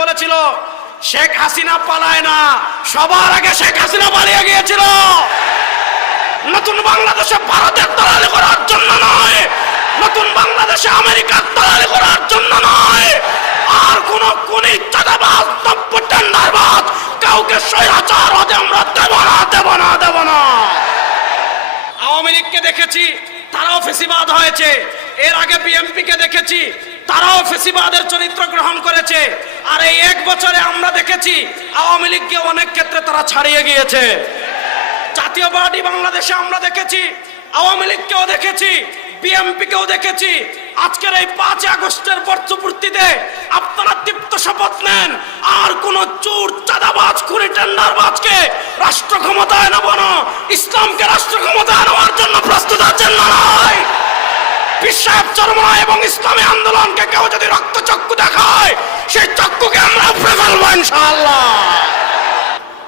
বলেছিল শেখ হাসিনা পালায় না, সবার আগে শেখ হাসিনা পালিয়ে গিয়েছিল। নতুন বাংলাদেশে ভারতের দালালি করার জন্য নয়, নতুন বাংলাদেশে আমেরিকার দালালি করার জন্য নয়, আর কোন চাঁদাবাজ নব্য টেন্ডারবাজ কাউকে স্বৈরাচার হতে আমরা দেব না, দেব না, দেব না। আওয়ামী লীগকে দেখেছি, তারাও ফেসিবাদ হয়েছে। এর আগে বিএনপি কে দেখেছি, তারাও ফেসিবাদের চরিত্র গ্রহণ করেছে। আর এই এক বছরে আমরা দেখেছি আওয়ামী লীগকে অনেক ক্ষেত্রে তারা ছাড়িয়ে গিয়েছে। জাতীয় পার্টি বাংলাদেশে আমরা দেখেছি, আওয়ামী লীগকেও দেখেছি, বিএনপি কেও দেখেছি। আজকের এই 5 আগস্টের বর্ষপূর্তিতে আপনারা তৃপ্ত শপথ নেন, আর কোন চোর চাঁদাবাজ খুনি টেন্ডারবাজকে রাষ্ট্র ক্ষমতায় নেব না, ইসলামকে রাষ্ট্র ক্ষমতায় নেওয়ার জন্য প্রস্তুত আছেন না? নয়। পীর সাহেব চরমনাই এবং ইসলামী আন্দোলনকে কেউ যদি রক্তচক্ষু দেখায়, সেই চক্ষুকে আমরা উপড়ে ফেলবো ইনশাআল্লাহ।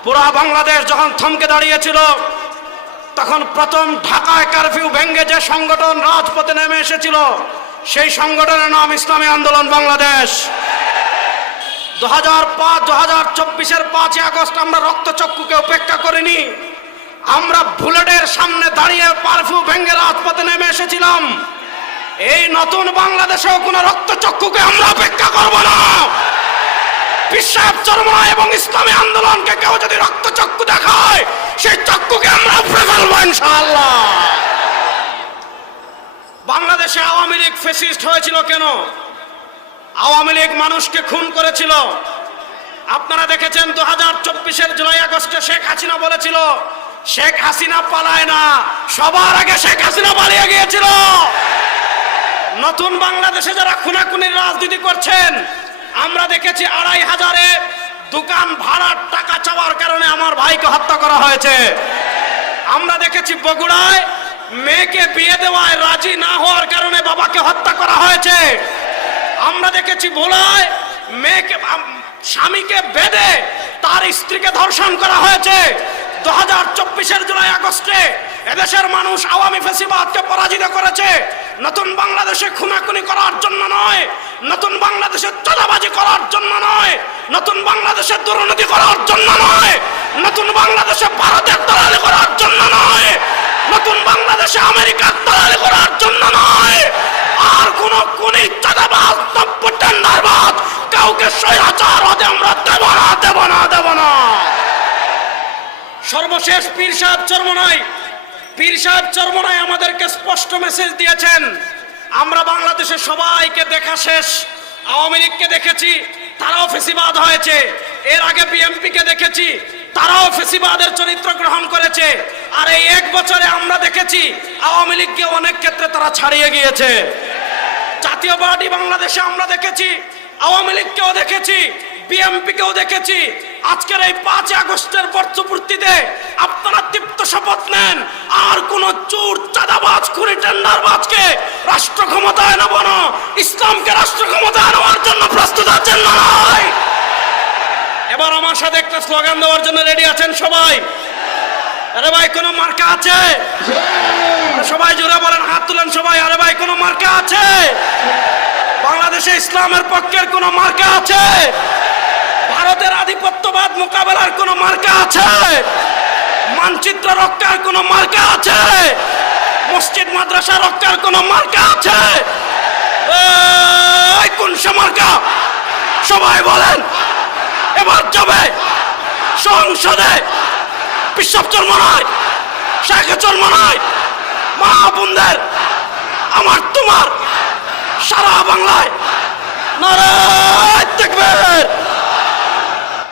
পুরা বাংলাদেশ যখন থমকে দাঁড়িয়েছিল, তখন প্রথম ঢাকায় কারফিউ ভেঙে যে সংগঠন রাজপথে নেমে এসেছিল, সেই সংগঠনের নাম ইসলামী আন্দোলন বাংলাদেশ। 2024-এর 5 আগস্ট আমরা রক্তচক্ষুকে উপেক্ষা করিনি। আমরা বুলেটের সামনে দাঁড়িয়ে কারফিউ ভেঙে রাজপথে নেমে এসেছিলাম। এই নতুন বাংলাদেশেও কোনো রক্তচক্ষুকে আমরা উপেক্ষা করব না। পীর সাহেব চরমনাই এবং ইসলামী আন্দোলনকে কেউ যদি রক্তচক্ষু দেখায়, সেই চক্ষুকে আমরা উপড়ে ফেলবো ইনশাআল্লাহ। বাংলাদেশে আওয়ামী লীগ ফ্যাসিস্ট হয়েছিল কেন? আওয়ামী লীগ মানুষকে খুন করেছিল। আপনারা দেখেছেন 2024-এর জুলাই আগস্টে শেখ হাসিনা বলেছিল শেখ হাসিনা পালায় না, সবার আগে শেখ হাসিনা পালিয়ে গিয়েছিল। নতুন বাংলাদেশে যারা খুনাখুনির রাজনীতি করছেন, আমরা দেখেছি 2500-এ দোকান ভাড়ার টাকা চাওয়ার কারণে আমার ভাইকে হত্যা করা হয়েছে। আমরা দেখেছি বগুড়ায় মেয়েকে বিয়ে দেওয়ায় রাজি না হওয়ার কারণে বাবাকে হত্যা করা হয়েছে। আমরা দেখেছি ভোলায় মেয়েকে স্বামীকে বেঁধে তার স্ত্রীকে ধর্ষণ করা হয়েছে। 2024-এর জুলাই আগস্টে এদেশের মানুষ আওয়ামী ফ্যাসিবাদকে পরাজিত করেছে। নতুন বাংলাদেশে খুনাখুনি করার জন্য নয়, নতুন বাংলাদেশে চাঁদাবাজি করার জন্য নয়, নতুন বাংলাদেশে দুর্নীতি করার জন্য নয়, নতুন বাংলাদেশে ভারতের দালালি করার জন্য নয়, নতুন বাংলাদেশে আমেরিকার দালালি করার জন্য নয়, আর কোন চাঁদাবাজ নব্য টেন্ডারবাজ কাউকে স্বৈরাচার হতে আমরা দেব না, দেব না, দেব না। সর্বশেষ পীর সাহেব চরমনাই আমাদেরকে স্পষ্ট মেসেজ দিয়েছেন, আমরা বাংলাদেশে সবাইকে দেখা শেষ। আওয়ামী লীগকে দেখেছি, তারাও ফেসিবাদ হয়েছে। এর আগে বিএনপি কে দেখেছি, তারাও ফেসিবাদের চরিত্র গ্রহণ করেছে। আর এই এক বছরে আমরা দেখেছি আওয়ামী লীগকে অনেক ক্ষেত্রে তারা ছাড়িয়ে গিয়েছে। জাতীয় পার্টি বাংলাদেশে আমরা দেখেছি, আওয়ামী লীগকেও দেখেছি, বিএনপি কেও দেখেছি। আজকের এই 5 আগস্টের বর্ষপূর্তিতে আপনারা তৃপ্ত শপথ নেন, আর কোন চোর চাঁদাবাজ খুনি টেন্ডারবাজকে রাষ্ট্র ক্ষমতায় নেব না, ইসলামকে রাষ্ট্র ক্ষমতায় নেওয়ার জন্য প্রস্তুত আছেন না? নয়। এবার আমার সাথে একটা স্লোগান দেওয়ার জন্য রেডি আছেন সবাই? আরে ভাই কোন মার্কা আছে? সবাই জোরে বলেন, হাত তুলেন সবাই। আরে ভাই কোন মার্কা আছে? বাংলাদেশে ইসলামের পক্ষের কোন মার্কা আছে? ভারতের আধিপত্যবাদ মোকাবেলার কোন মার্কা আছে? মানচিত্র রক্ষার কোন মার্কা আছে? মসজিদ মাদ্রাসা রক্ষার কোন মার্কা আছে? কোন সে মার্কা? সবাই বলেন। এবার যাবে সংসদে পীর সাহেব চরমনাই, শেখ চরমনাই, মা বোনদের আমার তোমার সারা বাংলায় নারায়ে তাকবীর।